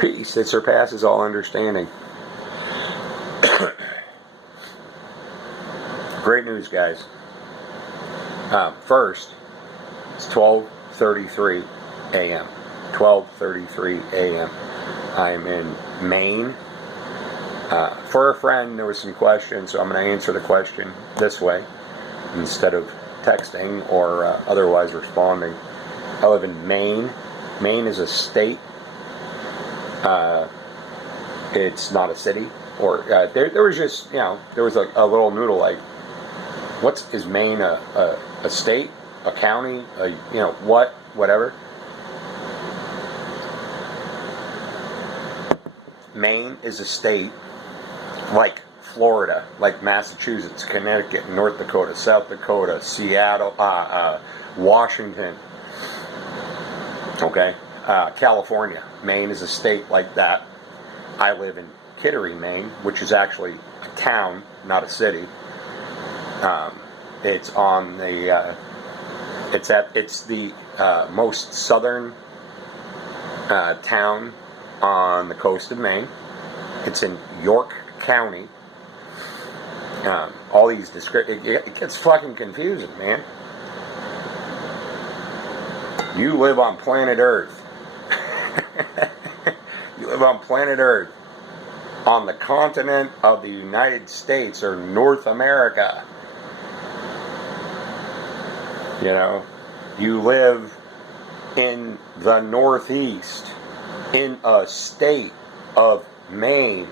peace that surpasses all understanding. Great news, guys. First, it's 12:33 a.m. 12:33 a.m. I'm in Maine. For a friend, there was some questions, so I'm going to answer the question this way instead of texting or otherwise responding. I live in Maine. Maine is a state. It's not a city. Or there was just, there was a little noodle like, is Maine a state, a county, whatever. Maine is a state like Florida, like Massachusetts, Connecticut, North Dakota, South Dakota, Seattle, Washington, okay, California. Maine is a state like that. I live in Kittery, Maine, which is actually a town, not a city. It's on the it's the most southern town on the coast of Maine. It's in York County. All these it gets fucking confusing, man. You live on planet Earth. You live on planet Earth, on the continent of the United States or North America. You live in the Northeast, in a state of Maine,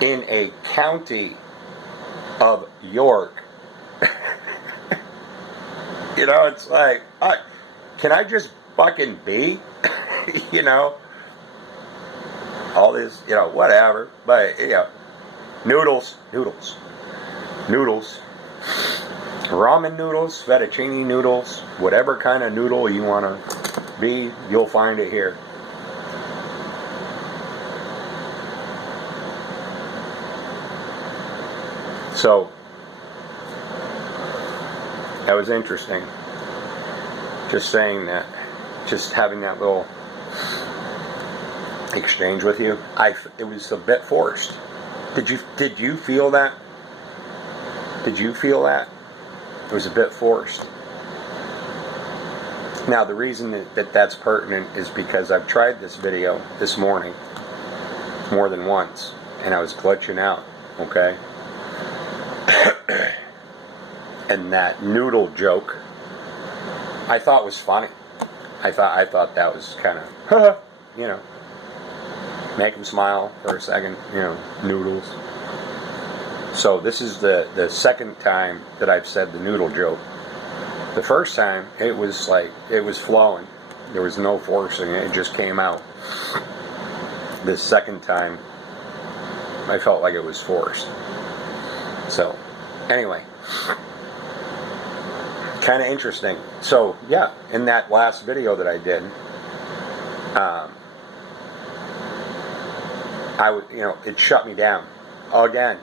in a county of York. It's like, can I just fucking be? All this, whatever. But, noodles. Ramen noodles, fettuccine noodles, whatever kind of noodle you want to be, you'll find it here. So, that was interesting. Just saying that, just having that little exchange with you. It was a bit forced. Did you feel that? Did you feel that? It was a bit forced. Now, the reason that's pertinent is because I've tried this video this morning more than once, and I was glitching out, okay? And that noodle joke, I thought was funny. I thought that was kind of, make them smile for a second, noodles. So this is the second time that I've said the noodle joke. The first time, it was flowing. There was no forcing it. It just came out. This second time, I felt like it was forced. So, anyway. Kind of interesting. So, yeah, in that last video that I did, it shut me down again.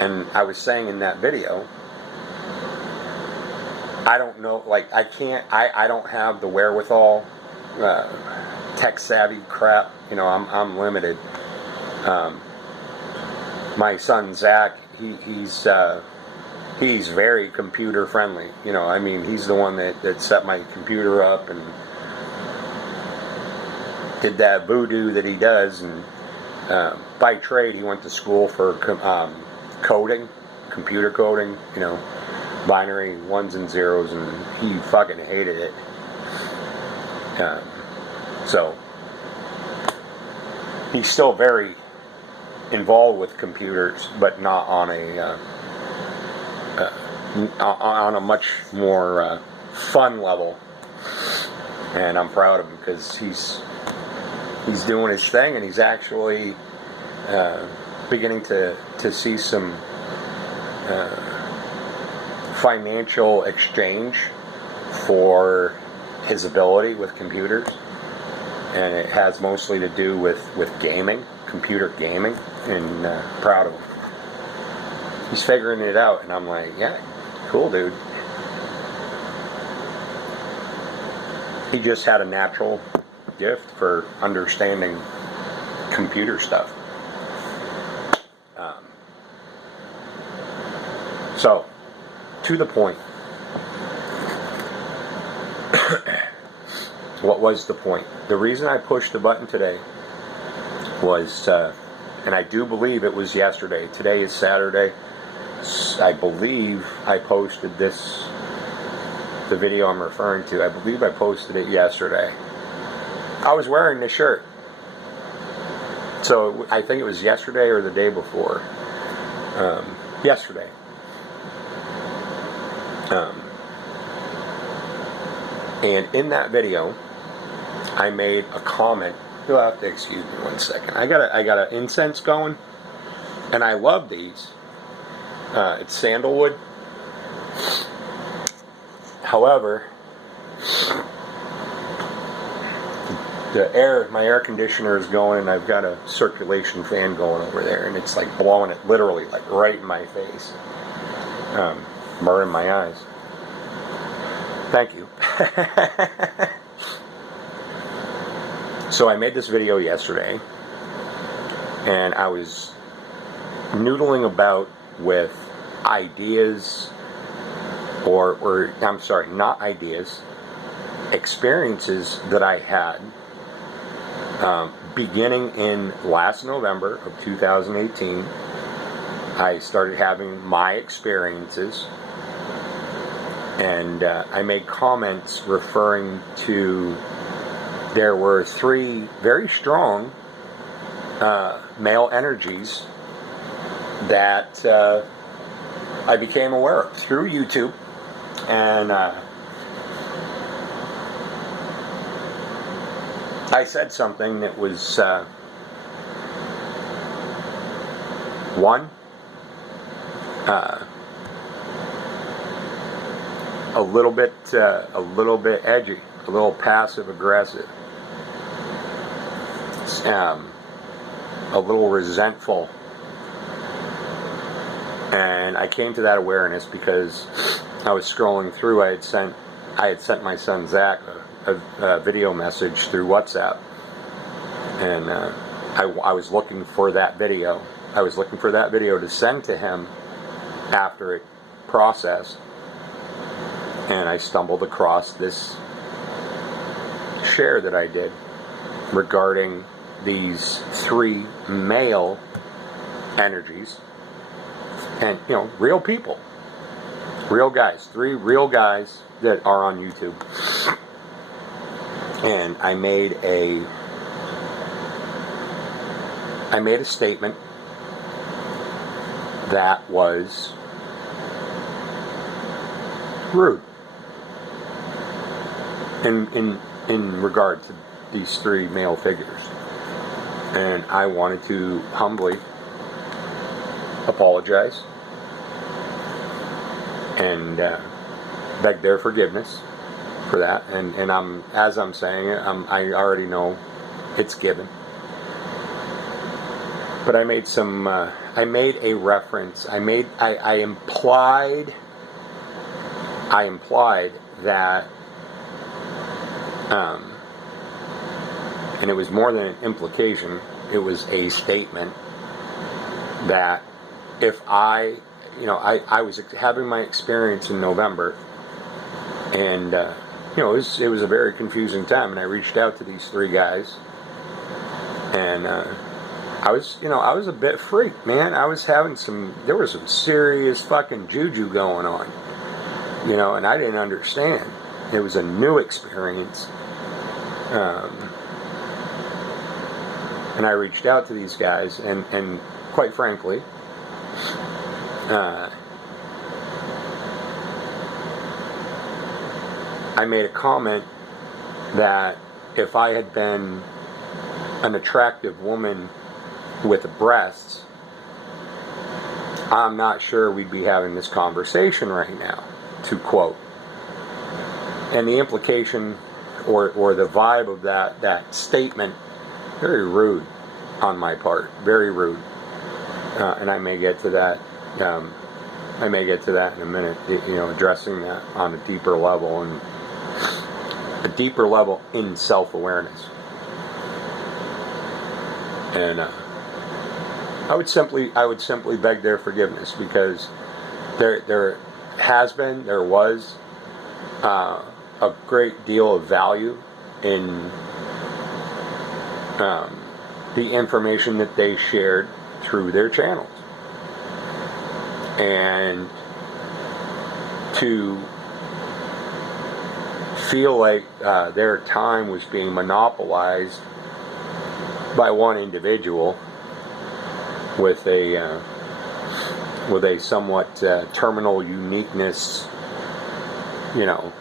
And I was saying in that video, I don't know, I don't have the wherewithal, tech savvy crap, I'm limited. My son Zach, he's very computer friendly, he's the one that set my computer up and did that voodoo that he does, and by trade he went to school for coding, computer coding, binary ones and zeros, and he fucking hated it. So he's still very involved with computers, but not on a much more fun level. And I'm proud of him because he's doing his thing, and he's actually beginning to see some financial exchange for his ability with computers, and it has mostly to do with gaming, computer gaming, and proud of him. He's figuring it out, and I'm like, yeah, cool, dude. He just had a natural gift for understanding computer stuff. So, to the point. What was the point? The reason I pushed the button today was, and I do believe it was yesterday. Today is Saturday. I believe I posted this, the video I'm referring to, I believe I posted it yesterday. I was wearing this shirt. So I think it was yesterday or the day before. Yesterday. And in that video, I made a comment. You'll have to excuse me 1 second. I got an incense going, and I love these. It's sandalwood. However, my air conditioner is going, and I've got a circulation fan going over there, and it's like blowing it literally like right in my face, burning my eyes. Thank you. So I made this video yesterday, and I was noodling about with ideas, or I'm sorry, not ideas, experiences that I had beginning in last November of 2018. I started having my experiences, and I made comments referring to, there were 3 very strong male energies that I became aware of through YouTube. And I said something that was one, a little bit edgy, a little passive aggressive, a little resentful. And I came to that awareness because I was scrolling through. I had sent my son Zach a video message through WhatsApp, and I was looking for that video. I was looking for that video to send to him after it processed, and I stumbled across this share that I did regarding these 3 male energies, and real people, real guys, 3 real guys that are on YouTube. And I made a statement that was rude in regard to these 3 male figures. And I wanted to humbly apologize and beg their forgiveness for that. And as I'm saying it, I already know it's given. But I made a reference. I implied that, and it was more than an implication, it was a statement that if I was having my experience in November, and it was a very confusing time, and I reached out to these 3 guys, and I was a bit freaked, man. I was having there was some serious fucking juju going on, and I didn't understand. It was a new experience, and I reached out to these guys, and quite frankly, I made a comment that if I had been an attractive woman with breasts, I'm not sure we'd be having this conversation right now, to quote. And the implication or the vibe of that statement, very rude on my part, very rude. And I may get to that. I may get to that in a minute. Addressing that on a deeper level, and a deeper level in self-awareness. And I would simply beg their forgiveness, because there was a great deal of value in the information that they shared through their channels, and to feel like their time was being monopolized by one individual with a somewhat terminal uniqueness. You know,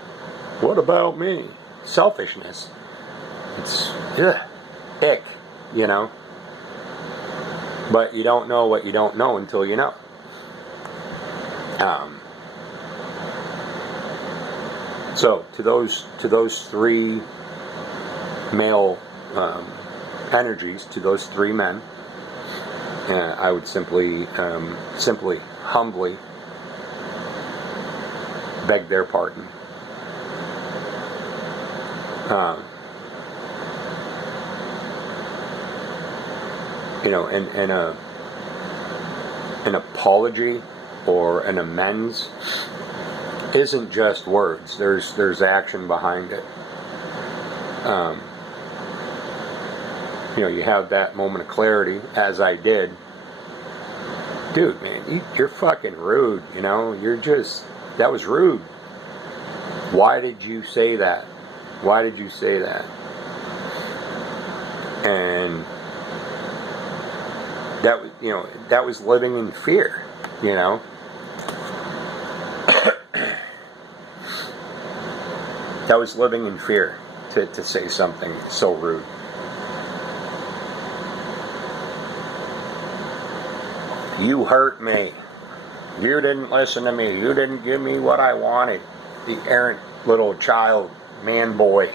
what about me? Selfishness. It's ick, you know. But you don't know what you don't know until you know. So to those three male energies, to those three men, I would simply humbly beg their pardon. You know, and an apology or an amends isn't just words. There's action behind it. You know, you have that moment of clarity, as I did. Dude, man, you're fucking rude. You know, that was rude. Why did you say that? Why did you say that? And that was living in fear. You know. That was living in fear to say something so rude. You hurt me. You didn't listen to me. You didn't give me what I wanted. The errant little child, man boy.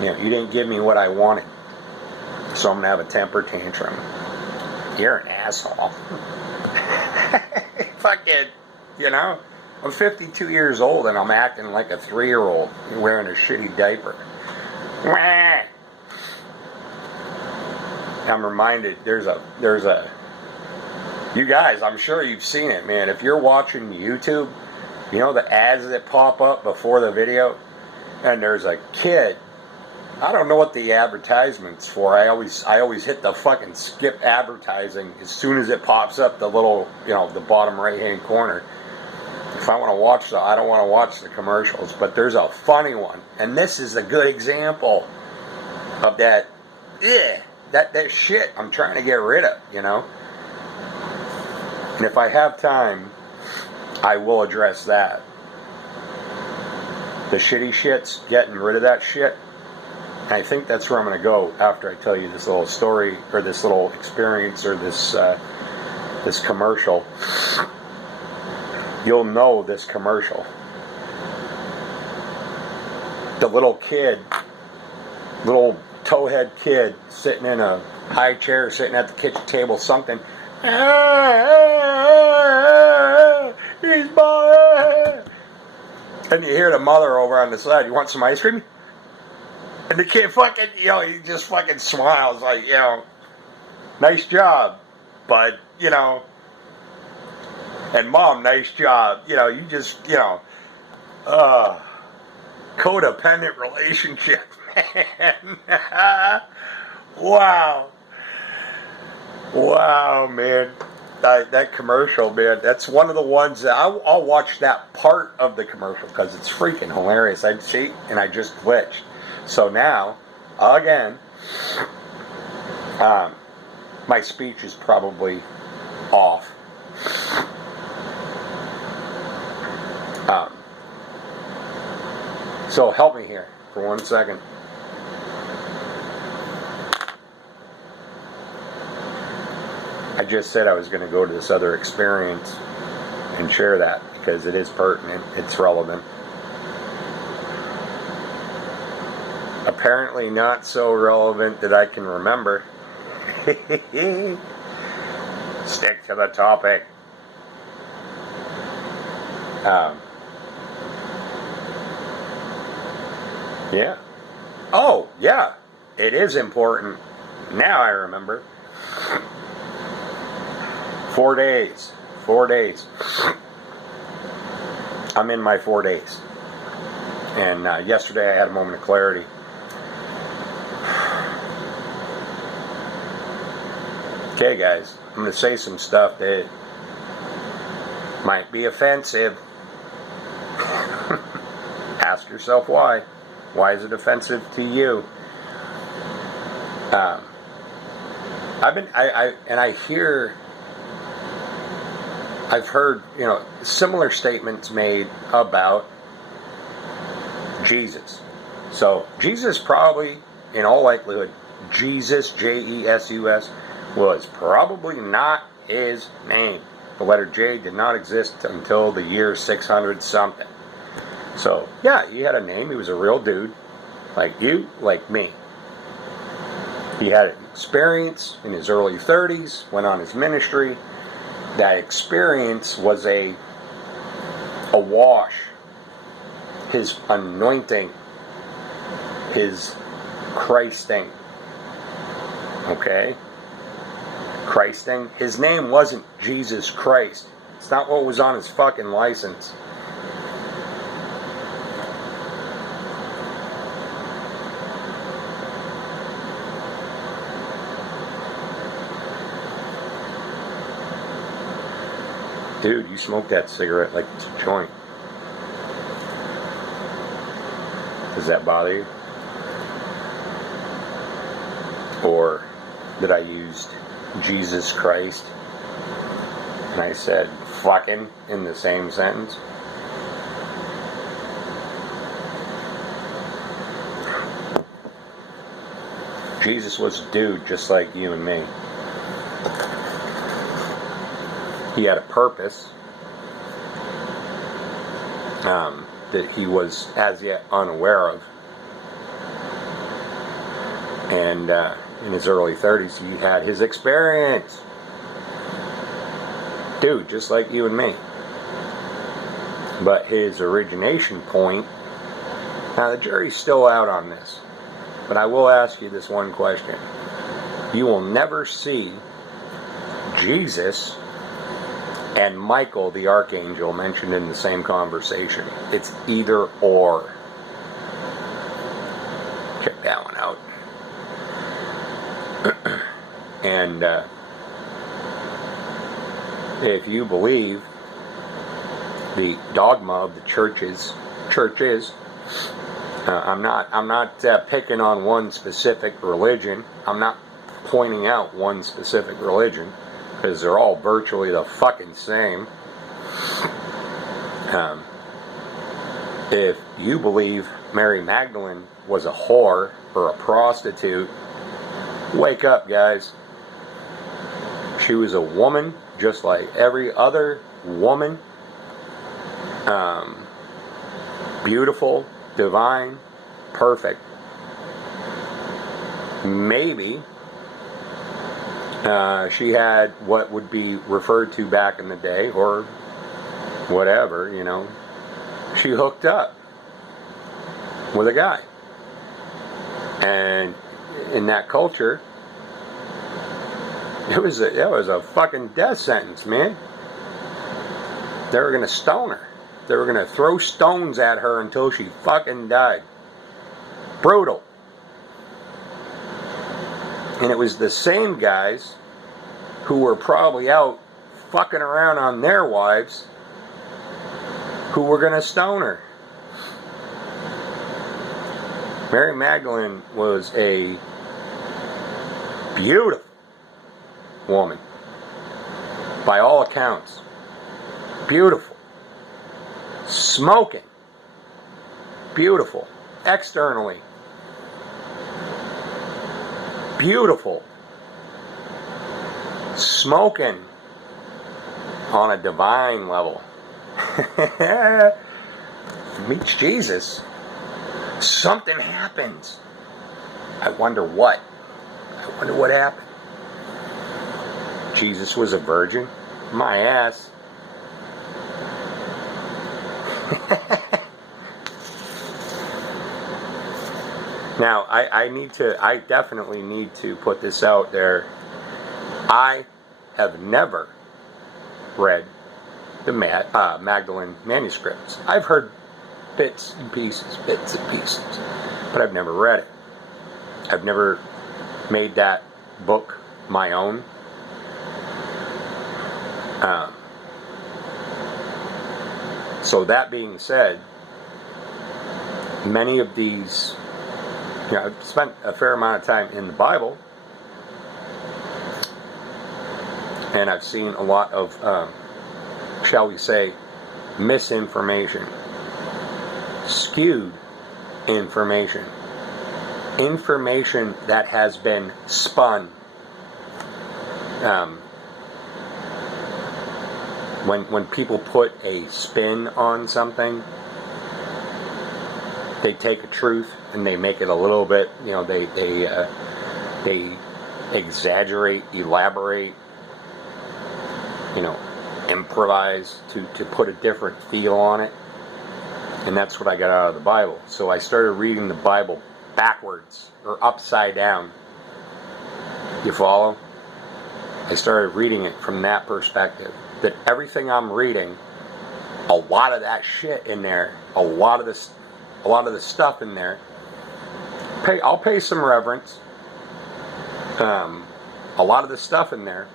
You know, you didn't give me what I wanted. So I'm going to have a temper tantrum. You're an asshole. Fucking, you know. I'm 52 years old and I'm acting like a 3-year-old wearing a shitty diaper. I'm reminded, there's a, you guys, I'm sure you've seen it, man. If you're watching YouTube, you know the ads that pop up before the video? And there's a kid, I don't know what the advertisement's for. I always hit the fucking skip advertising as soon as it pops up, the little, you know, the bottom right hand corner. If I want to watch I don't want to watch the commercials, but there's a funny one, and this is a good example of that. That shit I'm trying to get rid of, you know. And if I have time, I will address that. The shitty shits, getting rid of that shit. And I think that's where I'm going to go after I tell you this little story, or this little experience, or this commercial. You'll know this commercial. The little kid, little towhead kid, sitting in a high chair, sitting at the kitchen table, something. He's my. And you hear the mother over on the side. You want some ice cream? And the kid fucking, you know, he just fucking smiles like, you know, nice job, bud, you know. And mom, nice job. You know, you just, you know, codependent relationship, man. Wow. Wow, man. That commercial, man, that's one of the ones that I'll watch that part of the commercial because it's freaking hilarious. I'd see and I just glitched. So now, again, my speech is probably off. So help me here for 1 second. I just said I was going to go to this other experience and share that because it is pertinent, it's relevant. Apparently not so relevant that I can remember. Stick to the topic. Yeah. Oh, yeah. it is important. Now I remember. 4 days. 4 days. I'm in my 4 days. And yesterday I had a moment of clarity. Okay, guys, I'm going to say some stuff that might be offensive. Ask yourself why. Why is it offensive to you? I've heard, similar statements made about Jesus. So Jesus probably, in all likelihood, Jesus, J-E-S-U-S, was probably not his name. The letter J did not exist until the year 600 something. So, yeah, he had a name. He was a real dude. Like you, like me. He had an experience in his early 30s, went on his ministry. That experience was a wash. His anointing, his Christing. Okay? Christing. His name wasn't Jesus Christ. It's not what was on his fucking license. Dude, you smoke that cigarette like it's a joint. Does that bother you? Or that I used Jesus Christ and I said fucking in the same sentence? Jesus was a dude just like you and me. He had a purpose that he was as yet unaware of. And in his early 30s, he had his experience. Dude, just like you and me. But his origination point, now the jury's still out on this, but I will ask you this one question. You will never see Jesus and Michael the Archangel mentioned in the same conversation. It's either or. Check that one out. And if you believe the dogma of the churches, I'm not picking on one specific religion. I'm not pointing out one specific religion, because they're all virtually the fucking same. If you believe Mary Magdalene was a whore or a prostitute, wake up, guys. She was a woman just like every other woman. Beautiful, divine, perfect. Maybe she had what would be referred to back in the day, or whatever, she hooked up with a guy. And in that culture, it was a fucking death sentence, man. They were going to stone her. They were going to throw stones at her until she fucking died. Brutal. And it was the same guys who were probably out fucking around on their wives who were going to stone her. Mary Magdalene was a beautiful woman. By all accounts. Beautiful. Smoking. Beautiful. Externally. Beautiful. Smoking on a divine level. Meets Jesus. Something happens. I wonder what. I wonder what happened. Jesus was a virgin? My ass. Now, I definitely need to put this out there. I have never read the Magdalene manuscripts. I've heard bits and pieces, but I've never read it. I've never made that book my own. So that being said, many of these, I've spent a fair amount of time in the Bible, and I've seen a lot of, shall we say, misinformation, skewed information, information that has been spun. When people put a spin on something, they take a truth and they make it a little bit, they exaggerate, elaborate, improvise to put a different feel on it. And that's what I got out of the Bible. So I started reading the Bible backwards or upside down. You follow? I started reading it from that perspective. That everything I'm reading, a lot of that shit in there, a lot of the stuff in there, I'll pay some reverence. A lot of the stuff in there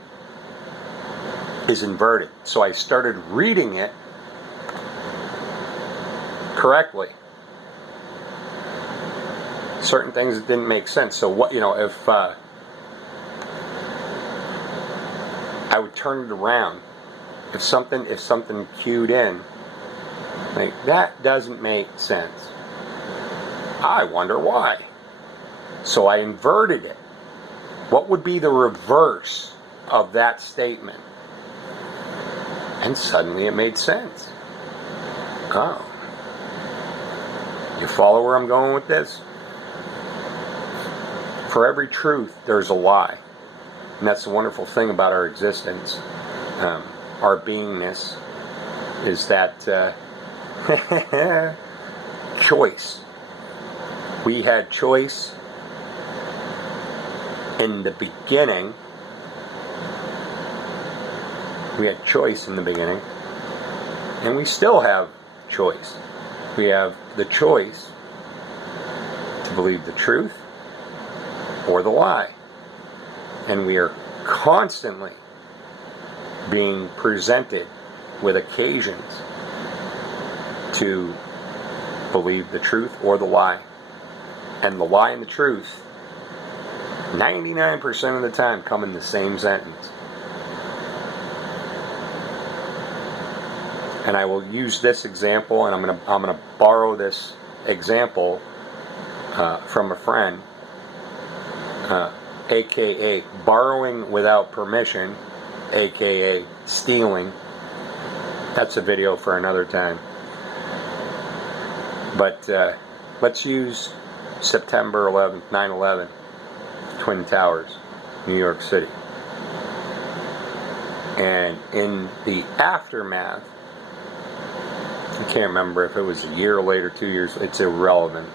is inverted. So I started reading it correctly. Certain things that didn't make sense. So what, if I would turn it around, if something cued in, like that doesn't make sense. I wonder why. So I inverted it. What would be the reverse of that statement? And suddenly it made sense. Oh. You follow where I'm going with this? For every truth, there's a lie. And that's the wonderful thing about our existence. Our beingness is that choice. We had choice in the beginning. We had choice in the beginning. And we still have choice. We have the choice to believe the truth or the lie. And we are constantly being presented with occasions to believe the truth or the lie. And the lie and the truth, 99% of the time, come in the same sentence. And I will use this example, and I'm gonna borrow this example from a friend, aka borrowing without permission, aka stealing. That's a video for another time. But let's use September 11th, 9/11, Twin Towers, New York City. And in the aftermath, I can't remember if it was a year later, 2 years, it's irrelevant.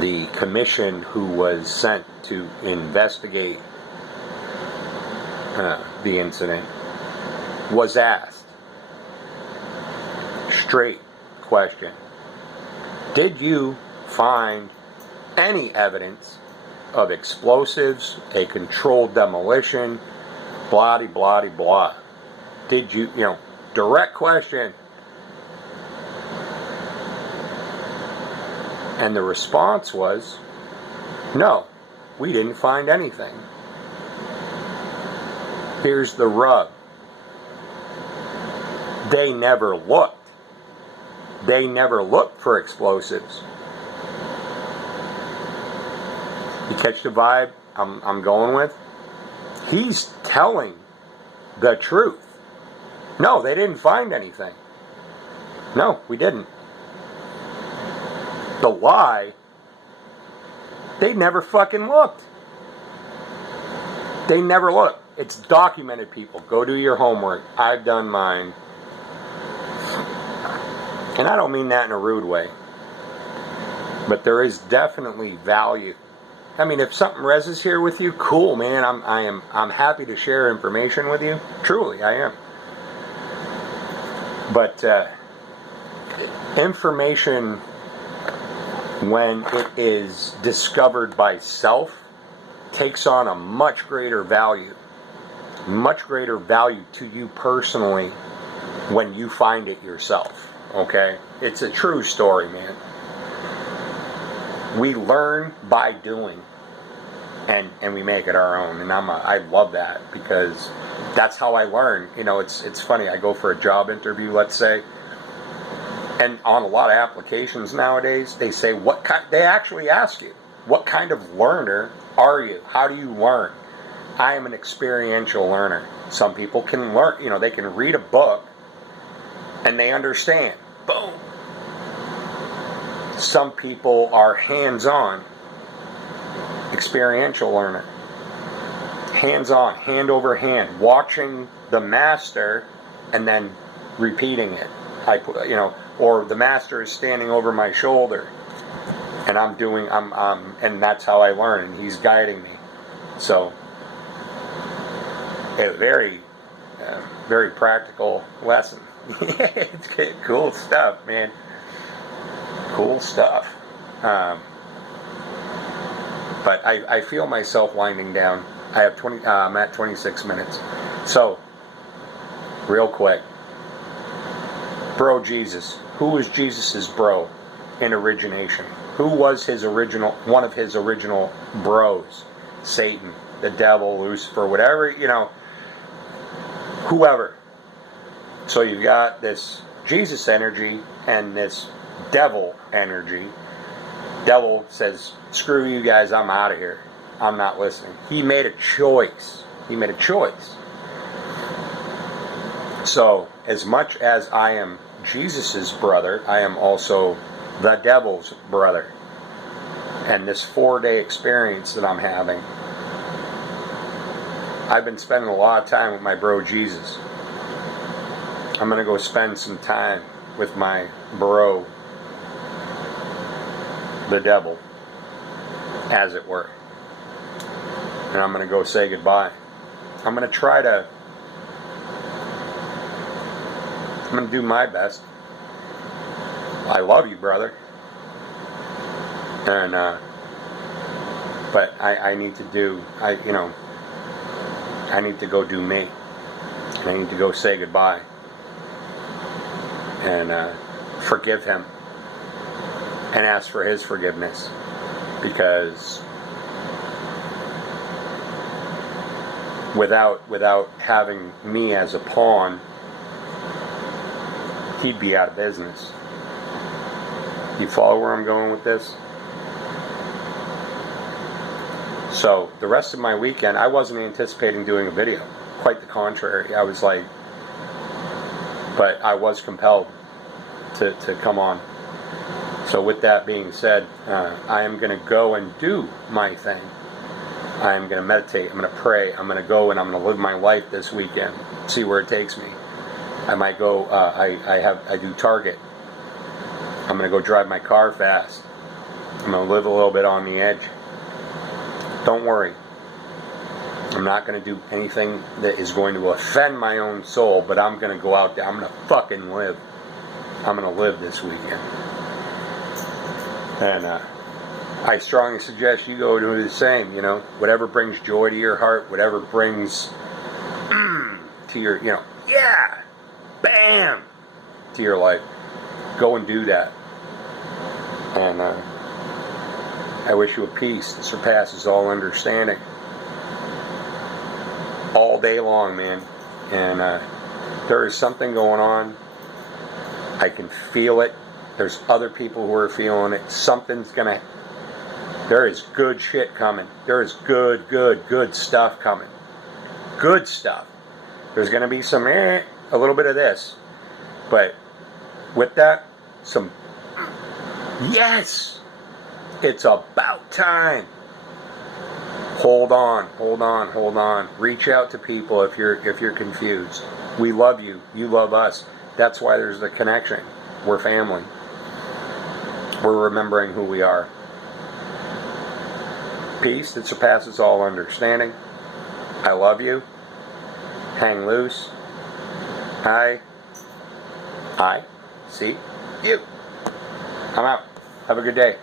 The commission who was sent to investigate the incident was asked, straight question, did you find any evidence of explosives, a controlled demolition, blah de blah de blah? Did you, direct question. And the response was, no, we didn't find anything. Here's the rub. They never looked. They never looked for explosives. You catch the vibe I'm going with? He's telling the truth. No, they didn't find anything. No, we didn't. The lie, they never fucking looked. They never looked. It's documented, people. Go do your homework. I've done mine. And I don't mean that in a rude way. But there is definitely value. I mean, if something resonates here with you, cool, man. I'm happy to share information with you. Truly, I am. But information, when it is discovered by self, takes on a much greater value to you personally when you find it yourself. Okay? It's a true story, man. We learn by doing, and we make it our own. And I love that, because that's how I learn. You know, it's funny. I go for a job interview, let's say, and on a lot of applications nowadays, they say they actually ask you, what kind of learner are you? How do you learn? I am an experiential learner. Some people can learn, you know, they can read a book and they understand. Boom. Some people are hands-on, experiential learner. Hands-on, hand over hand, watching the master and then repeating it. Or the master is standing over my shoulder and and that's how I learn, and he's guiding me. So, a very, very practical lesson. It's cool stuff, man. Cool stuff. But I feel myself winding down. I'm at 26 minutes. So, real quick. Bro Jesus. Who was Jesus's bro in origination? Who was one of his original bros? Satan, the devil, Lucifer, whatever, whoever. So you've got this Jesus energy and this devil energy. Devil says, screw you guys, I'm out of here. I'm not listening. He made a choice. So, as much as I am Jesus' brother, I am also the devil's brother. And this 4-day experience that I'm having, I've been spending a lot of time with my bro Jesus. I'm going to go spend some time with my bro, the devil, as it were. And I'm going to go say goodbye. I'm going to do my best. I love you, brother. And, but I need to do, I need to go do me. I need to go say goodbye. And forgive him. And ask for his forgiveness. Because without having me as a pawn, he'd be out of business. You follow where I'm going with this? So, the rest of my weekend, I wasn't anticipating doing a video. Quite the contrary. I was like, but I was compelled to come on. So with that being said, I am going to go and do my thing. I am going to meditate. I'm going to pray. I'm going to go and I'm going to live my life this weekend. See where it takes me. I might go, I do Target. I'm going to go drive my car fast. I'm going to live a little bit on the edge. Don't worry. I'm not going to do anything that is going to offend my own soul, but I'm going to go out there. I'm going to fucking live. I'm going to live this weekend. And I strongly suggest you go do the same, whatever brings joy to your heart, whatever brings to your, yeah, bam, to your life. Go and do that. And I wish you a peace that surpasses all understanding. All day long, man. And there is something going on. I can feel it. There's other people who are feeling it. There is good shit coming. There is good stuff coming. Good stuff. There's going to be some, a little bit of this. But with that, some, yes! It's about time. Hold on. Reach out to people if you're confused. We love you. You love us. That's why there's the connection. We're family. We're remembering who we are. Peace that surpasses all understanding. I love you. Hang loose. I see you. I'm out. Have a good day.